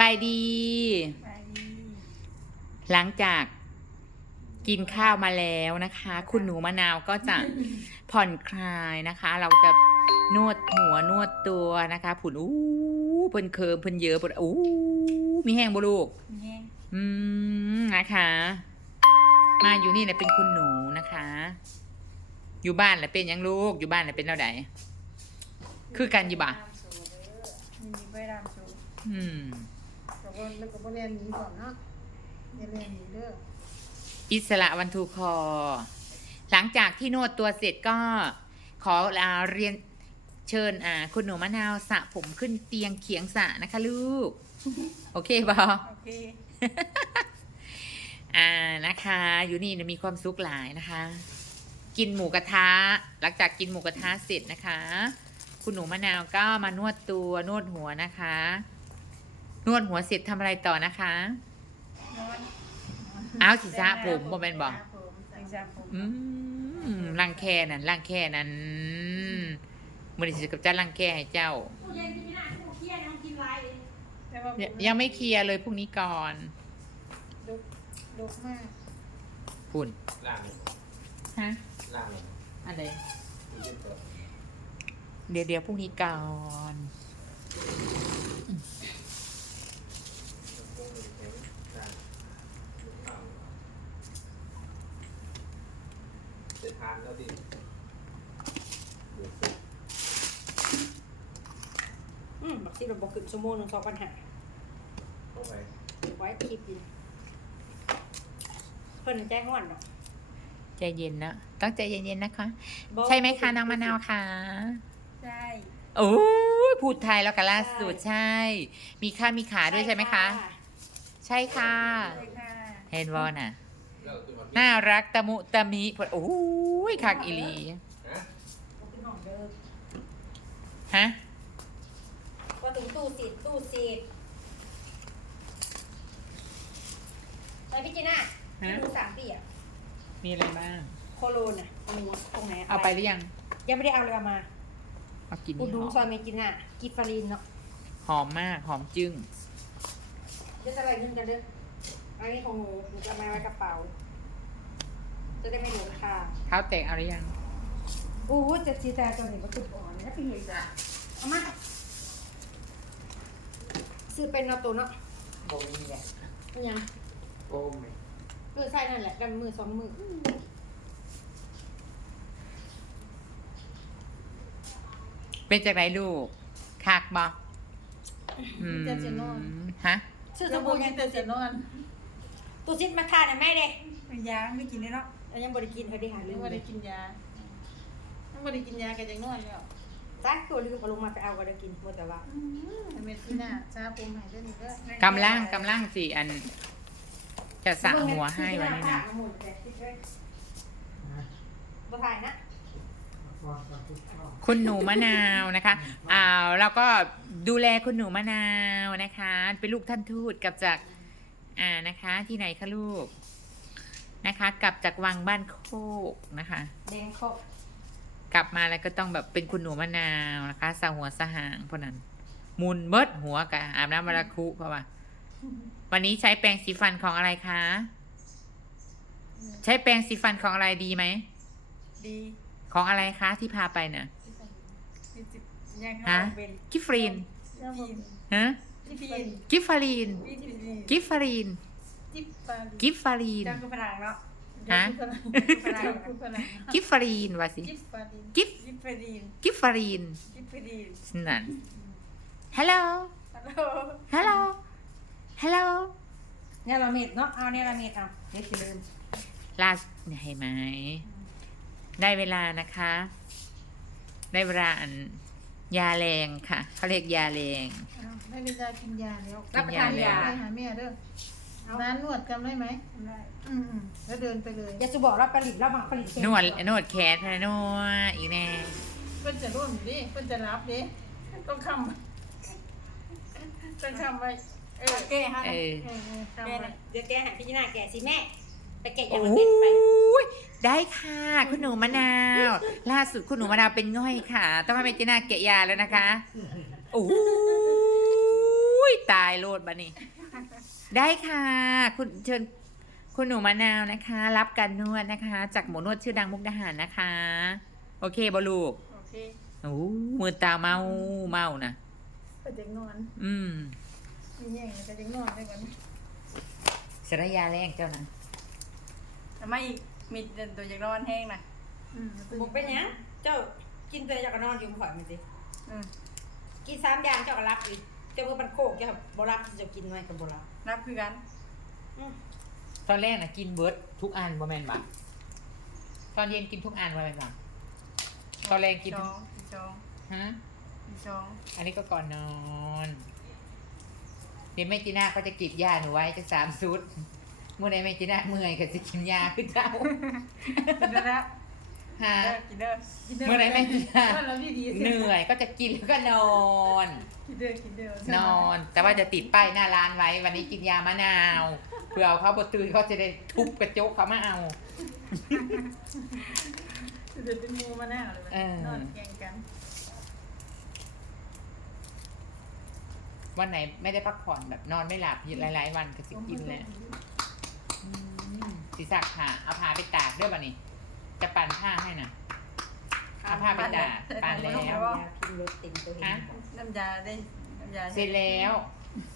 บายดีไปหลังจากกินข้าวมาแล้วนะคะ คุณหนูมะนาวก็จะผ่อนคลายนะคะ เราจะนวดหัวนวดตัวนะคะผุนอู้เพิ่นเคิมเพิ่นเยอะเพิ่นอู้มีแห้งบ่ลูกแห้งอืมนะคะ มาอยู่นี่แหละเป็นคุณหนูนะคะ อยู่บ้านแหละเป็นหยังลูกอยู่บ้านแหละเป็นเท่าใดคือกันอยู่บ่ะมีใบรามโชว์อืม แต่ว่าแล้วก็บ่เรียนหนีก่อนเนาะอย่าแล่นหนีเด้ออิสระวันทูคอ หลังจากที่นวดตัวเสร็จก็ขอลาเรียนเชิญอ่าคุณหนูมะนาวสระผมขึ้นเตียงเขียงสระนะคะลูก โอเคบอ โอเค อ่านะคะ อยู่นี่นี่ยมีความสุขหลายนะคะ กินหมูกระทะ หลังจากกินหมูกระทะเสร็จนะคะ คุณหนูมะนาวก็มานวดตัวนวดหัวนะคะ นวดหัวเสร็จทำอะไรต่อนะคะนอนอ้าวสิสระผมบ่แม่นบ่สระผมสระผมอืมรังแค่นั้นรังแค่นั้นมือดิสิกับจ้ารังแค่ให้เจ้าแต่ว่ายังยังไม่เคลียร์เลยพรุ่งนี้ก่อนดุดุมากคุณล่างเลยฮะล่างเลยอะไรดูเย็นเปิดเดี๋ยวเดี๋ยวพรุ่งนี้ก่อน เดินทางแล้วดิดูสิอืมบักซี่เราบอกขึ้นชั่วโมงหนึ่งสองปัญหาเข้าไปไว้คลิปอยู่เพิ่นแจ้งห้อนดอกใจเย็นนะต้องใจเย็นๆนะคะบ่ใช่ไหมคะน้องมะนาวคะใช่โอ้ยพูดไทยแล้วกันล่าสุดใช่ มีค่ามีขาด้วยใช่ไหมคะ ใช่ค่ะใช่ค่ะเห็นวอน่ะ แล้วคือมัน น่ารักตะมุตะมิโอ้ย คักอีหลีฮะบ่ขึ้นห้องเด้อฮะ พอถึงตู้สิทธิ์ตู้สิทธิ์ไปพี่จีน่าฮะ ดูสามปีอะมีอะไรบ้าง โคโลนอะเอามาตรงไหนเอาไปหรือยัง ยังไม่ได้เอาเลยเอามาเอากินอุนี่ดุหมอซอยเมจิน่ากิฟฟารินเนาะหอมมาก หอมจึ้งเดี๋ยวจะไปเงินกันเด้ออันนี้ของหนูหนูจะเอามาไว้กระเป๋า จะได้ไม่หลงทางเท้าแตกเอาหรือยัง โอ้โหจะจีแต่ตัวนี้มันตุดอ่อนเลยนะพี่เห็นจ้ะเอามาซื้อเป็นเอาตัวเนาะโบมีแหละอันยังโอ้ไม่เออใช่นั่นแหละดันมือสองมือเป็นจากไหนลูกคักบ่อืมจะจะนอนฮะ ซื้อสจะบู่บ่ยักิงนแต่จะนอนตัวซิดมาทานนะแม่เด้มันยาไม่กินเลยเนาะ แล้วยังบริกินเขาได้หาหรืเรื่อองว่าเลได้ยกินยาถ้าบ่ได้กินยาก็จะนอนแล้วจ้าตัวลืมเอาลงมาไปเอาก็ได้กินหมดแต่ว่าอืมเมทิน่าชาผมให้เด้อนี่เด้อกำลังกำลังสิอัน จะสระหัวให้วันนี้นะ บ่ถ่ายนะคุณหนูมะนาวนะคะอ้าวแล้วก็ดูแลคุณหนูมะนาวนะคะ เป็นลูกท่านทูตกลับจาก อ่านะคะ ที่ไหนคะลูก นะคะ กลับจากวังบ้านโคกนะคะแดงโคกลับมาแล้วก็ต้องแบบเป็นคุณหนูมะนาวนะคะสาหัวสหางพวกนั้น มุนเบิดหัวกะอาบน้ำมาราคุเพราะว่าวันนี้ใช้แปรงสีฟันของอะไรคะ ใช้แปรงสีฟันของอะไรดีไหม ดีของอะไรคะที่พาไปเนี่ยที่จิบยังฮะเอาเป็นกิฟฟรีนยังบ่เป็นฮะที่พินกิฟฟารีนที่พินกิฟฟารีน จิบปากิฟฟารีน จังคือพลังเนาะฮะเจ้าคือพลังกิฟฟารีนว่าสิจิบปาดินกิฟจิบปาดินกิฟฟารีนจิบปาดินนั่นฮัลโหลฮัลโหลฮัลโหลฮัลโหลเนี่ยเราเม็ดเนาะ เอาเนี่ยเราเม็ดเอาเดี๋ยวสิลืมลาสเห็นไหม ได้เวลานะคะ ได้เวลาอันยาแรงค่ะเขาเรียกยาแรง อ้าวไม่ได้ยากินยาแล้วรับประทานยา ไปหาแม่เด้อ ร้านนวดจำได้ไหมได้อืมๆแล้วเดินไปเลยอย่าจะบอกเราผลิตเรามาผลิตเองนวดนวดแขนพะนวดอีกแน่เพิ่นจะร่วมดิเพิ่นจะรับดิต้องคำต้องคำไว้เออแก้ฮะเออเออเออคำแม่ไว้น่ะเดี๋ยวแกหาพี่จีน่าแกสิแม่ ไปแกะยาโอ้มาเม็ดไป ยได้ค่ะ คุณหนูมะนาว ล่าสุดคุณหนูมะนาวเป็นง่อยค่ะ ต้องให้เมจิน่าเกะยาแล้วนะคะโอ้ยยตายโลดบะนี่ ได้ค่ะ คุณเชิญคุณหนูมะนาวนะคะ รับการนวดนะคะ จากหมอนวดชื่อดังมุกดาหารนะคะ โอเคบอลูกโอเคโอ้มือตาเมาเมานะไปเด็กนอน อืมมีแย่งไปเด็กนอนได้ก่อนสรยาแรงเจ้านะทำไมอีกมีตัวอยากนอนแห้งนะอืมบุกเป็นหยังเจ้ากินไปแล้วเจ้าก็นอนอยู่ข่อยมันสิอืมกินสามอย่างเจ้าก็รับอีกเจ้ามือมันโคกเจ้าบ่รับเจ้ากินไว้กับบ่รับ นับคือกันอืมตอนแรกนะกินเบิร์ดทุกอันบะแมนบะตอนเย็นกินทุกอันบะแมนบะตอนแรกกินสองอีกสองฮะอีกสองอันนี้ก็ก่อนนอนเดี๋ยวแม่จีน่าก็จะเก็บยาหนูไว้จะสามซุดเมื่อใดแม่จีน่าเมื่อยก็จะกินยาขึ้นเจ้ากินได้แล้ว ฮะเด้อกินเด้อเมื่อไหร่แม่จีน่าเราดีดีเหนื่อยก็จะกินแล้วก็นอน กินเด้อกินเด้อนอน แต่ว่าจะติดป้ายหน้าร้านไว้ วันนี้กินยามะนาวเผื่อเอาเขาบดตื่นเขาจะได้ทุบกระจกเขามาเอา เดี๋ยวเป็นงูมาแน่เลยเออ นอนแกงกันวันไหนไม่ได้พักผ่อนแบบนอนไม่หลับหลาย ๆ วันก็จะกินแหละอืมสีสักผ้าเอาผ้าไปตากด้วยป่ะนี่ จะปั่นผ้าให้น่ะเอาผ้าไปตากปั่นแล้วยาพิมพ์รถเต็มตัวเห็นฮะน้ำยาได้น้ำยาเสร็จแล้ว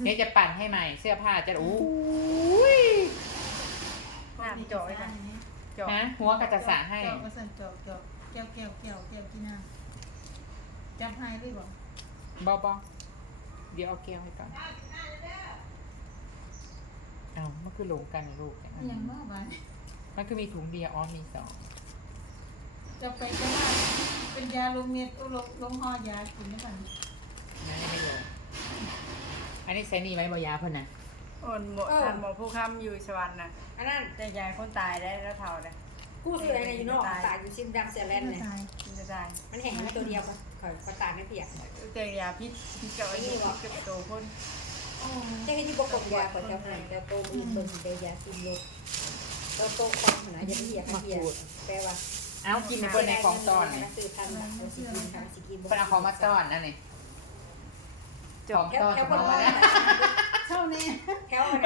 เดี๋ยวจะปั่นให้ใหม่ เสื้อผ้าจะโอ้ยน้ำเจาะไว้กันเจาะนะหัวกระจะสาให้ เจาะก็สั่นเจาะเจาะแก้วแก้วแก้วแก้วที่หน้าจับให้ด้วยบ่บอบอเดี๋ยวเอาแก้วให้ก่อนเอามันคือหลงกันนะลูกยังว่าบ้านมันคือมีถุงเดียวอ๋อมีสอง จะไปก็ได้เป็นยาลงเม็ดอุลงลงห่อยากินได้ป่ะนั่นไม่ลงอันนี้ใส่นี่ไว้บอยาเพ่นนะโอนหมอทานหมอผู้ค้ำอยู่สวรรค์น่ะอันนั้นแต่ยายคนตายได้แล้วเท่าเลยกูซื้ออะไรอยู่นอกตากอยู่ซิมดังเซเลนเนี่ยตายกินจะได้มันแห้งอยู่ตัวเดียวมันข่อยข่อยตากไม่เปียกแต่ยาพิษพิษเจาะอายุพิษกับโตคนเจ้าที่บกบยาข่อยเจ้าให้เจ้าโตมีเบิ่งเดียวยาซิมโลกเจ้าโตคองหนาอย่าเปียกให้เปียกแปลว่า เอากินในเพิ่นในของตอนเนี่ยซื้อทันแบบเอาสิกินทางสิกินเพิ่นเอาของมาต้อนนั่นนี่ของแค่ต้อนแค่ขบอนงนอนนะเท่านี้แค่บน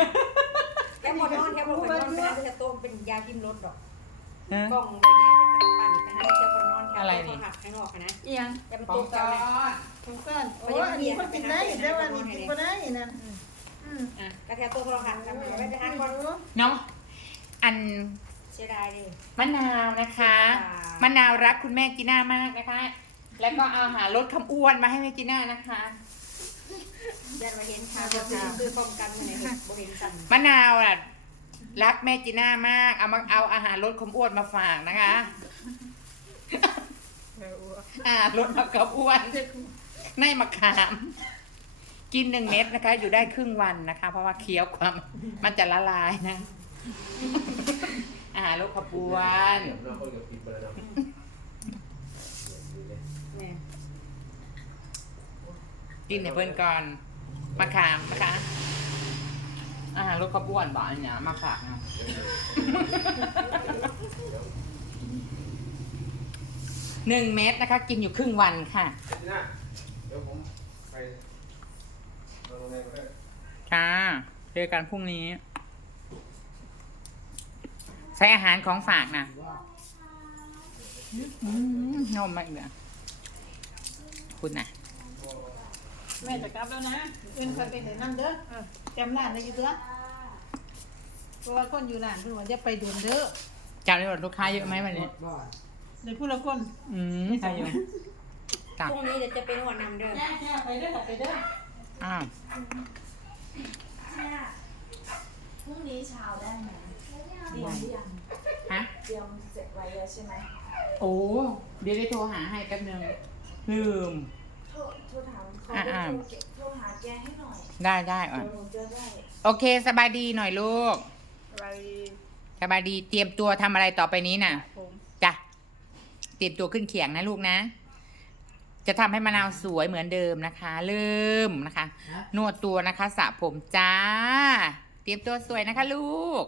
แค่บนนอนแค่บนนอนเป็นอะไรจะโตเป็นยาพิมพ์รถดอกฮะกล้องใบใหญ่เป็นตะปั่นไปหาแค่บนนอนแค่ตัวหักข้างนอกนะเอียงอย่าเป็นขอตุ๊งกต้เจ้าอเลยนทุกคนโอ้อันนี้คนกินได้แต่ว่านี่กินบ่ได้นั่นอืมกระเทียมตัวโทรหัสกันไปไปหาก่อนเนาะอันเสียดายดิมะนาวนะคะค่ะมะนาวรักคุณแม่จีน่ามากนะคะ แล้วก็เอาหาลดคำอ้วนมาให้แม่จีน่านะคะยันมาเห็นค่ะคือพร้อมกันมาเนี่ยบ่เห็นกันมะนาวอะรักแม่จีน่ามาก เอามาเอาอาหารลดความอ้วนมาฝากนะคะเอออ้วกอาหารลดความอ้วนในมะขาม กินหนึ่งเม็ดนะคะ อยู่ได้ครึ่งวันนะคะ เพราะว่าเคี้ยวความมันจะละลายนะ อาหารลดความอ้วนเดี๋ยวเราคนกับกินไปแล้วเนาะแม่กินในเพื่อนก่อนมะขามนะคะอาหารลดความอ้วนบ่อยเนี่ยมาฝากนะหนึ่งเม็ดนะคะ กินอยู่ครึ่งวันค่ะ เดี๋ยวนะเดี๋ยวผมไปนอนโรงแรมก็ได้ ค่ะ เจอกันพรุ่งนี้ ใช้อาหารของฝากนะอืมนมมากเลยคุณนะแม่จะกลับแล้วนะเอ็นคอยไปเห็นน้ำเด้อจำร้านได้อยู่ตัวเพราะว่าคนอยู่ร้านเพิ่นว่าอย่าไปด่วนเด้อจำได้ว่าลูกค้าเยอะไหมวันนี้ เดี๋ยวพูดละคนอืมใช่เยอะจ้ะพรุ่งนี้เดี๋ยวจะเป็นหัวนำเด้อแย่แย่ไปเด้อไปเด้ออ้าว พรุ่งนี้เช้าได้ไหม เตรียมหรือยังฮะ เตรียมเสร็จไว้แล้วใช่ไหมโอ้ เดี๋ยวได้โทรหาให้แป๊บนึงลืม โทรโทรถามเขาอ่า โทอ่ารเก็บโทรหาแกให้หน่อยได้ได้อะ เดี๋ยวหนูจะได้โอเคสบายดีหน่อยลูกไปสบายดี เตรียมตัวทำอะไรต่อไปนี้น่ะ ผมจ้ะ เตรียมตัวขึ้นเขียงนะลูกนะ จะทำให้มะนาวสวยเหมือนเดิมนะคะ เริ่มนะคะ นวดตัวนะคะสระผมจ้า เตรียมตัวสวยนะคะลูก